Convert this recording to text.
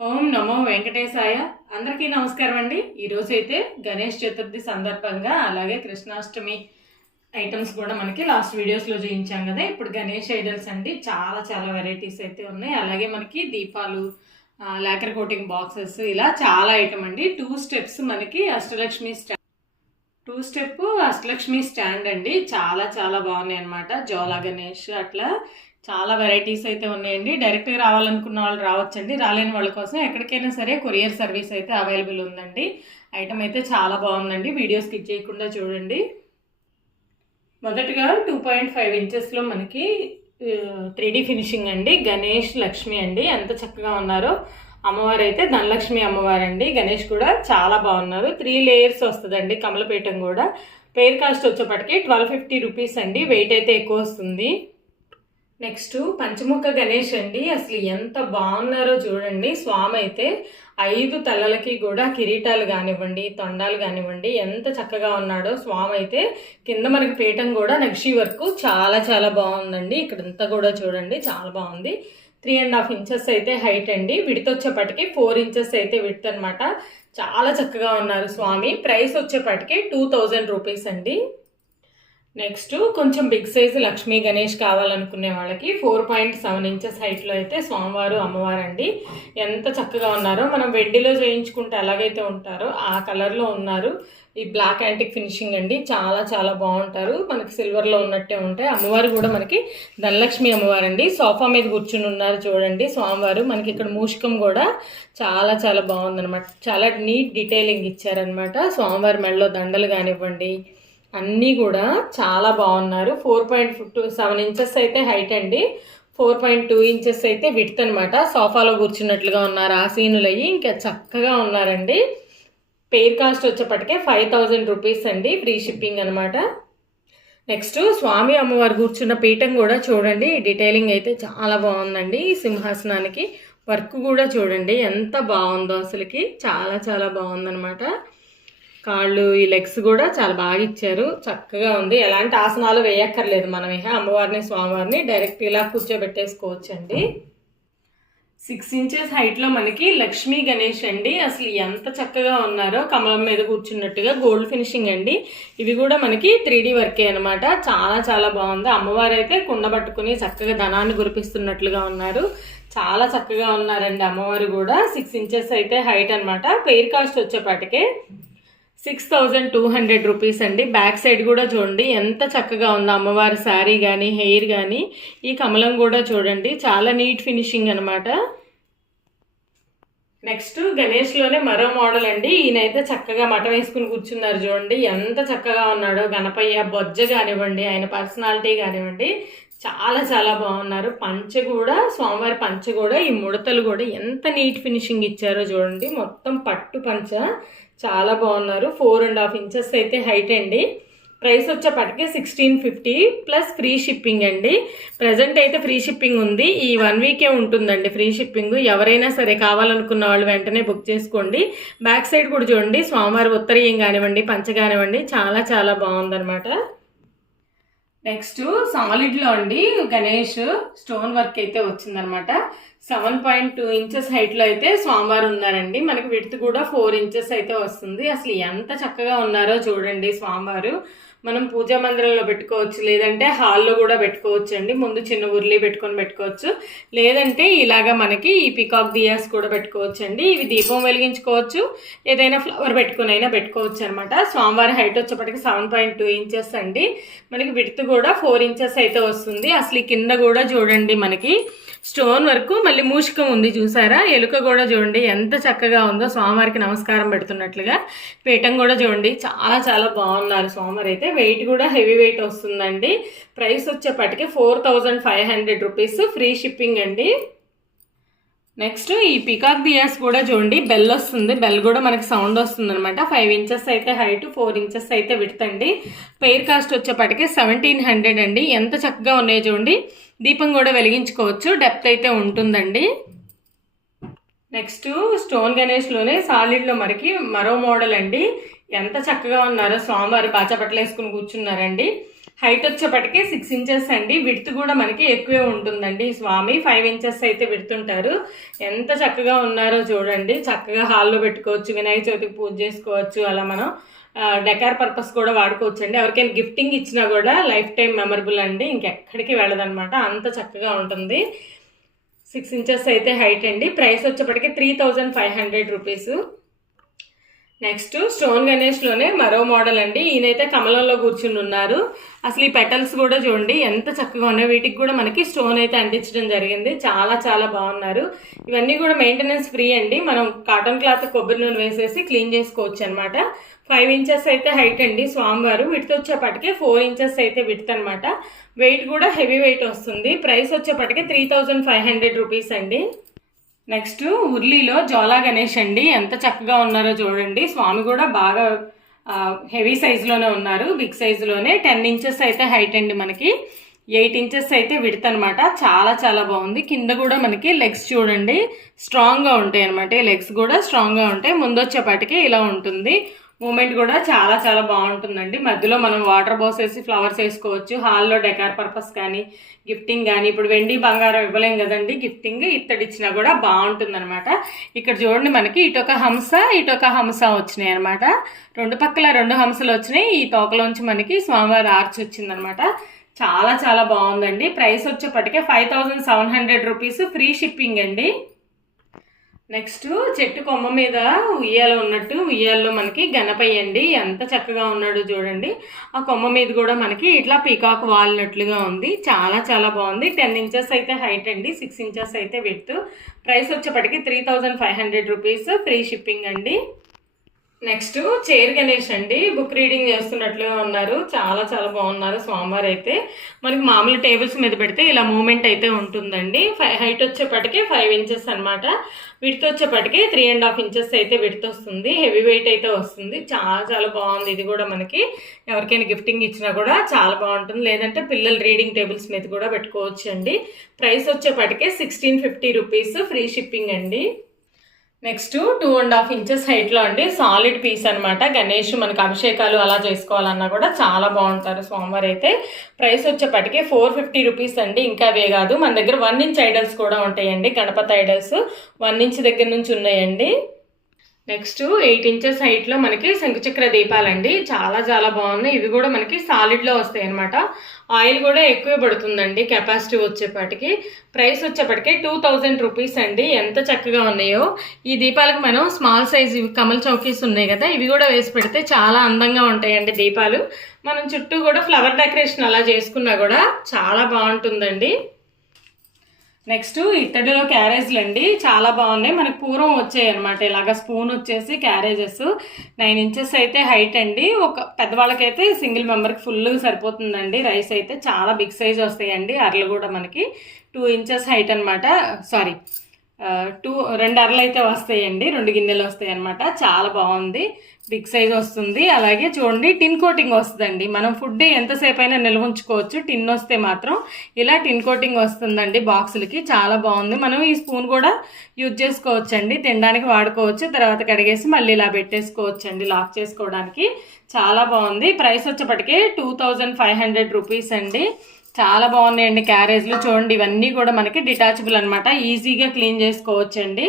ఓం నమో వెంకటేశాయ. అందరికీ నమస్కారం అండి. ఈరోజు అయితే గణేష్ చతుర్థి సందర్భంగా అలాగే కృష్ణాష్టమి ఐటమ్స్ కూడా మనకి లాస్ట్ వీడియోస్లో చూపించాం కదా. ఇప్పుడు గణేష్ ఐడల్స్ అండి, చాలా చాలా వెరైటీస్ అయితే ఉన్నాయి. అలాగే మనకి దీపాలు, లాకర్ కోటింగ్ బాక్సెస్, ఇలా చాలా ఐటమ్ అండి. టూ స్టెప్ అష్టలక్ష్మి స్టాండ్ అండి, చాలా చాలా బాగున్నాయి అనమాట. జోలా గణేష్ అట్లా చాలా వెరైటీస్ అయితే ఉన్నాయండి. డైరెక్ట్గా రావాలనుకున్న వాళ్ళు రావచ్చండి, రాలేని వాళ్ళ కోసం ఎక్కడికైనా సరే కొరియర్ సర్వీస్ అయితే అవైలబుల్ ఉందండి. ఐటమ్ అయితే చాలా బాగుందండి, వీడియో స్కిప్ చేయకుండా చూడండి. మొదటగా 2.5 ఇంచెస్లో మనకి 3D ఫినిషింగ్ అండి. గణేష్ లక్ష్మి అండి, ఎంత చక్కగా ఉన్నారో. అమ్మవారు అయితే ధనలక్ష్మి అమ్మవారు అండి. గణేష్ కూడా చాలా బాగున్నారు. 3 లేయర్స్ వస్తుందండి, కమలపీఠం కూడా. పెయిర్ కాస్ట్ వచ్చేప్పటికి 1250 రూపీస్ అండి. వెయిట్ అయితే ఎక్కువ వస్తుంది. నెక్స్ట్ పంచముఖ గణేష్ అండి, అసలు ఎంత బాగున్నారో చూడండి. స్వామి అయితే 5 తలలకి కూడా కిరీటాలు కానివ్వండి, తొండాలు కానివ్వండి, ఎంత చక్కగా ఉన్నాడో. స్వామి అయితే కింద మనకి పీఠం కూడా నక్షి వర్క్ చాలా చాలా బాగుందండి. ఇక్కడంతా కూడా చూడండి, చాలా బాగుంది. 3.5 ఇంచెస్ అయితే హైట్ అండి. విడత వచ్చేపటికి 4 ఇంచెస్ అయితే విడత అనమాట. చాలా చక్కగా ఉన్నారు స్వామి. ప్రైస్ వచ్చేపటికి 2000 రూపీస్ అండి. నెక్స్ట్ కొంచెం బిగ్ సైజు లక్ష్మీ గణేష్ కావాలనుకునే వాళ్ళకి 4.7 ఇంచెస్ హైట్లో అయితే స్వామివారు అమ్మవారు అండి. ఎంత చక్కగా ఉన్నారో. మనం వెండిలో చేయించుకుంటే ఎలాగైతే ఉంటారో ఆ కలర్లో ఉన్నారు. ఈ బ్లాక్ యాంటిక్ ఫినిషింగ్ అండి, చాలా చాలా బాగుంటారు. మనకి సిల్వర్లో ఉన్నట్టే ఉంటాయి. అమ్మవారు కూడా మనకి ధనలక్ష్మి అమ్మవారు అండి. సోఫా మీద కూర్చుని ఉన్నారు చూడండి స్వామివారు. మనకి ఇక్కడ మూషికం కూడా చాలా చాలా బాగుందనమాట. చాలా నీట్ డీటెయిలింగ్ ఇచ్చారనమాట. స్వామివారి మెడలో దండలు కానివ్వండి, అన్నీ కూడా చాలా బాగున్నారు. 4.7 ఇంచెస్ అయితే హైట్ అండి. 4.2 ఇంచెస్ అయితే విడ్త్ అనమాట. సోఫాలో కూర్చున్నట్లుగా ఉన్నారు, ఆసీనులయ్యి ఇంకా చక్కగా ఉన్నారండి. పెయిర్ కాస్ట్ వచ్చేప్పటికే 5000 రూపీస్ అండి, ఫ్రీ షిప్పింగ్ అనమాట. నెక్స్ట్ స్వామి అమ్మవారు కూర్చున్న పీఠం కూడా చూడండి, డీటెయిలింగ్ అయితే చాలా బాగుందండి. సింహాసనానికి వర్క్ కూడా చూడండి ఎంత బాగుందో, అసలుకి చాలా చాలా బాగుందనమాట. కాళ్ళు, ఈ లెగ్స్ కూడా చాలా బాగా ఇచ్చారు, చక్కగా ఉంది. ఎలాంటి ఆసనాలు వేయక్కర్లేదు మనం. అమ్మవారిని స్వామివారిని డైరెక్ట్ ఇలా కూర్చోబెట్టేసుకోవచ్చండి. 6 ఇంచెస్ హైట్లో మనకి లక్ష్మీ గణేష్ అండి, అసలు ఎంత చక్కగా ఉన్నారో. కమలం మీద కూర్చున్నట్టుగా గోల్డ్ ఫినిషింగ్ అండి. ఇవి కూడా మనకి 3D వర్కే అనమాట. చాలా చాలా బాగుంది. అమ్మవారు అయితే కుండ పట్టుకుని చక్కగా ధనాన్ని కురిపిస్తున్నట్లుగా ఉన్నారు. చాలా చక్కగా ఉన్నారండి అమ్మవారు కూడా. 6 ఇంచెస్ అయితే హైట్ అనమాట. పెయిర్ కాస్ట్ వచ్చేపాటికే 6200 రూపీస్ అండి. బ్యాక్ సైడ్ కూడా చూడండి ఎంత చక్కగా ఉందో అమ్మవారి శారీ కానీ, హెయిర్ కానీ. ఈ కమలం కూడా చూడండి, చాలా నీట్ ఫినిషింగ్ అనమాట. నెక్స్ట్ గణేష్లోనే మరో మోడల్ అండి. ఈయనైతే చక్కగా మఠం వేసుకుని కూర్చున్నారు చూడండి, ఎంత చక్కగా ఉన్నాడో. గణపయ్య బొజ్జ కానివ్వండి, ఆయన పర్సనాలిటీ కానివ్వండి, చాలా చాలా బాగున్నారు. పంచ కూడా, స్వామివారి పంచ కూడా, ఈ ముడతలు కూడా ఎంత నీట్ ఫినిషింగ్ ఇచ్చారో చూడండి. మొత్తం పట్టు పంచ, చాలా బాగున్నారు. 4.5 ఇంచెస్ అయితే హైట్ అండి. ప్రైస్ వచ్చేపటికి 1650 ప్లస్ ఫ్రీ షిప్పింగ్ అండి. ప్రజెంట్ అయితే ఫ్రీ షిప్పింగ్ ఉంది. ఈ 1 వీకే ఉంటుందండి ఫ్రీ షిప్పింగ్. ఎవరైనా సరే కావాలనుకున్న వాళ్ళు వెంటనే బుక్ చేసుకోండి. బ్యాక్ సైడ్ కూడా చూడండి, స్వామివారి ఉత్తరీయం కానివ్వండి, పంచ కానివ్వండి, చాలా చాలా బాగుందనమాట. నెక్స్ట్ సాలిడ్లో అండి గణేష్ స్టోన్ వర్క్ అయితే వచ్చిందనమాట. 7.2 ఇంచెస్ హైట్లో అయితే స్వామివారు ఉన్నారండి. మనకి విడ్త్ కూడా 4 ఇంచెస్ అయితే వస్తుంది. అసలు ఎంత చక్కగా ఉన్నారో చూడండి స్వామివారు. మనం పూజా మందిరంలో పెట్టుకోవచ్చు, లేదంటే హాల్లో కూడా పెట్టుకోవచ్చు అండి. ముందు చిన్న ఉర్లి పెట్టుకోవచ్చు, లేదంటే ఇలాగా మనకి ఈ పికాక్ దియాస్ కూడా పెట్టుకోవచ్చు అండి. ఇవి దీపం వెలిగించుకోవచ్చు, ఏదైనా ఫ్లవర్ పెట్టుకుని అయినా పెట్టుకోవచ్చు అనమాట. స్వామివారి హైట్ వచ్చేప్పటికి 7.2 ఇంచెస్ అండి. మనకి విడ్త్ కూడా 4 ఇంచెస్ అయితే వస్తుంది. అసలు ఈ కింద కూడా చూడండి మనకి స్టోన్ వర్క్, మళ్ళీ మూషికం ఉంది చూసారా. ఎలుక కూడా చూడండి ఎంత చక్కగా ఉందో, స్వామివారికి నమస్కారం పెడుతున్నట్లుగా. పీఠం కూడా చూడండి, చాలా చాలా బాగున్నారు స్వామివారు అయితే. వెయిట్ కూడా హెవీ వెయిట్ వస్తుందండి. ప్రైస్ వచ్చేపటికి 4500 రూపీస్, ఫ్రీ షిప్పింగ్ అండి. నెక్స్ట్ ఈ పికాక్ దియాస్ కూడా చూడండి, బెల్ వస్తుంది. బెల్ కూడా మనకి సౌండ్ వస్తుంది అనమాట. 5 ఇంచెస్ అయితే హైట్, 4 ఇంచెస్ అయితే విడ్త్ అండి. పెయిర్ కాస్ట్ వచ్చేపటికి 1700 అండి. ఎంత చక్కగా ఉన్నాయో చూడండి. దీపం కూడా వెలిగించుకోవచ్చు, డెప్త్ అయితే ఉంటుందండి. నెక్స్ట్ స్టోన్ గణేష్లోనే సాలిడ్లో మనకి మరో మోడల్ అండి. ఎంత చక్కగా ఉన్నారో. స్వామివారి బాచపట్టలు వేసుకుని కూర్చున్నారండి. హైట్ వచ్చేపటికి 6 ఇంచెస్ అండి. విడ్త్ కూడా మనకి ఎక్కువే ఉంటుందండి. స్వామి 5 ఇంచెస్ అయితే విడుతుంటారు. ఎంత చక్కగా ఉన్నారో చూడండి. చక్కగా హాల్లో పెట్టుకోవచ్చు, వినాయక చవితికి పూజ చేసుకోవచ్చు. అలా మనం డెకార్ పర్పస్ కూడా వాడుకోవచ్చు అండి. ఎవరికైనా గిఫ్టింగ్ ఇచ్చినా కూడా లైఫ్ టైం మెమరబుల్ అండి, ఇంకెక్కడికి వెళ్ళదనమాట, అంత చక్కగా ఉంటుంది. 6 ఇంచెస్ అయితే హైట్ అండి. ప్రైస్ వచ్చేప్పటికి 3500 రూపీస్. నెక్స్ట్ స్టోన్ గణేష్లోనే మరో మోడల్ అండి. ఈయనైతే కమలంలో కూర్చుని ఉన్నారు. అసలు ఈ పెటల్స్ కూడా చూడండి ఎంత చక్కగా ఉన్నాయి. వీటికి కూడా మనకి స్టోన్ అయితే అంటించడం జరిగింది. చాలా చాలా బాగున్నారు. ఇవన్నీ కూడా మెయింటెనెన్స్ ఫ్రీ అండి. మనం కాటన్ క్లాత్ కొబ్బరి నూనె వేసేసి క్లీన్ చేసుకోవచ్చు అనమాట. 5 ఇంచెస్ అయితే హైట్ అండి స్వామివారు. విడ్త్ వచ్చేపటికి 4 ఇంచెస్ అయితే విడ్త్ అనమాట. వెయిట్ కూడా హెవీ వెయిట్ వస్తుంది. ప్రైస్ వచ్చేపటికి 3500 రూపీస్ అండి. నెక్స్ట్ ఉర్లీలో జ్వాలా గణేష్ అండి. ఎంత చక్కగా ఉన్నారో చూడండి. స్వామి కూడా బాగా హెవీ సైజులోనే ఉన్నారు, బిగ్ సైజులోనే. 10 ఇంచెస్ అయితే హైట్ అండి. మనకి 8 ఇంచెస్ అయితే విడత అనమాట. చాలా చాలా బాగుంది. కింద కూడా మనకి లెగ్స్ చూడండి స్ట్రాంగ్గా ఉంటాయి అనమాట. లెగ్స్ కూడా స్ట్రాంగ్గా ఉంటాయి. ముందు వచ్చేపాటికి ఇలా ఉంటుంది. మూమెంట్ కూడా చాలా చాలా బాగుంటుందండి. మధ్యలో మనం వాటర్ పోసేసి ఫ్లవర్స్ వేసుకోవచ్చు. హాల్లో డెకార్ పర్పస్ కానీ గిఫ్టింగ్ కానీ, ఇప్పుడు వెండి బంగారం ఇవ్వలేం కదండి, గిఫ్టింగ్ ఇత్తడిచ్చినా కూడా బాగుంటుంది అనమాట. ఇక్కడ చూడండి మనకి ఇటొక హంస వచ్చినాయి అనమాట. రెండు పక్కల 2 హంసలు వచ్చినాయి. ఈ తోకలోంచి మనకి స్వామివారి ఆర్చ్ వచ్చిందనమాట. చాలా చాలా బాగుందండి. ప్రైస్ వచ్చేప్పటికే 5700 రూపీస్, ఫ్రీ షిప్పింగ్ అండి. నెక్స్ట్ చెట్టు కొమ్మ మీద ఉయ్యాల ఉన్నట్టు, ఉయ్యాల్లో మనకి గణపయ్య అండి. ఎంత చక్కగా ఉన్నాడు చూడండి. ఆ కొమ్మ మీద కూడా మనకి ఇట్లా పీకాక్ వాలినట్లుగా ఉంది. చాలా చాలా బాగుంది. 10 ఇంచెస్ అయితే హైట్ అండి, 6 ఇంచెస్ అయితే విడ్త్. ప్రైస్ వచ్చేప్పటికి 3500 రూపీస్, ఫ్రీ షిప్పింగ్ అండి. నెక్స్ట్ చైర్ గణేష్ అండి. బుక్ రీడింగ్ చేస్తున్నట్లుగా ఉన్నారు. చాలా చాలా బాగున్నారు స్వామివారు అయితే. మనకి మామూలు టేబుల్స్ మీద పెడితే ఇలా మూమెంట్ అయితే ఉంటుందండి. హైట్ వచ్చేప్పటికి 5 ఇంచెస్ అనమాట. విడ్త్ వచ్చేప్పటికి 3.5 ఇంచెస్ అయితే విడ్త్ వస్తుంది. హెవీ వెయిట్ అయితే వస్తుంది. చాలా చాలా బాగుంది. ఇది కూడా మనకి ఎవరికైనా గిఫ్టింగ్ ఇచ్చినా కూడా చాలా బాగుంటుంది. లేదంటే పిల్లలు రీడింగ్ టేబుల్స్ మీద కూడా పెట్టుకోవచ్చు అండి. ప్రైస్ వచ్చేప్పటికి 1650 రూపీస్, ఫ్రీ షిప్పింగ్ అండి. నెక్స్ట్ 2.5 ఇంచెస్ హైట్లో అండి. సాలిడ్ పీస్ అనమాట. గణేష్ మనకు అభిషేకాలు అలా చేసుకోవాలన్నా కూడా చాలా బాగుంటారు స్వామివారు అయితే. ప్రైస్ వచ్చేప్పటికి 450 రూపీస్ అండి. ఇంకా అవే కాదు, మన దగ్గర 1 ఇంచ్ ఐడల్స్ కూడా ఉంటాయండి. గణపతి ఐడల్స్ 1 ఇంచ్ దగ్గర నుంచి ఉన్నాయండి. నెక్స్ట్ 8 ఇంచెస్ హైట్లో మనకి శంకుచక్ర దీపాలండి. చాలా చాలా బాగున్నాయి. ఇవి కూడా మనకి సాలిడ్లో వస్తాయి అనమాట. ఆయిల్ కూడా ఎక్కువ పడుతుందండి కెపాసిటీ వచ్చేపాటికి. ప్రైస్ వచ్చేప్పటికి 2000 రూపీస్ అండి. ఎంత చక్కగా ఉన్నాయో. ఈ దీపాలకు మనం స్మాల్ సైజ్ కమల్ చౌకీస్ ఉన్నాయి కదా, ఇవి కూడా వేసి పెడితే చాలా అందంగా ఉంటాయండి దీపాలు. మనం చుట్టూ కూడా ఫ్లవర్ డెకరేషన్ అలా చేసుకున్నా కూడా చాలా బాగుంటుందండి. నెక్స్ట్ ఇత్తడిలో క్యారేజ్లు అండి. చాలా బాగున్నాయి. మనకు పూర్వం వచ్చాయి అనమాట. ఇలాగ స్పూన్ వచ్చేసి క్యారేజెస్ 9 ఇంచెస్ అయితే హైట్ అండి. ఒక పెద్దవాళ్ళకైతే సింగిల్ మెంబర్కి ఫుల్ సరిపోతుందండి. రైస్ అయితే చాలా బిగ్ సైజ్ వస్తాయండి. అరలు కూడా మనకి 2 ఇంచెస్ హైట్ అనమాట. సారీ 2 అరలు అయితే వస్తాయండి. 2 గిన్నెలు వస్తాయి అనమాట. చాలా బాగుంది. బిగ్ సైజ్ వస్తుంది. అలాగే చూడండి టిన్ కోటింగ్ వస్తుందండి. మనం ఫుడ్ ఎంతసేపు అయినా నిల్వ ఉంచుకోవచ్చు. టిన్ వస్తే మాత్రం ఇలా టిన్ కోటింగ్ వస్తుందండి బాక్సులకి. చాలా బాగుంది. మనం ఈ స్పూన్ కూడా యూజ్ చేసుకోవచ్చండి. తినడానికి వాడుకోవచ్చు. తర్వాత కడిగేసి మళ్ళీ ఇలా పెట్టేసుకోవచ్చండి లాక్ చేసుకోవడానికి. చాలా బాగుంది. ప్రైస్ వచ్చేప్పటికే 2500 రూపీస్ అండి. చాలా బాగున్నాయండి క్యారేజ్లు. చూడండి ఇవన్నీ కూడా మనకి డిటాచబుల్ అనమాట. ఈజీగా క్లీన్ చేసుకోవచ్చండి.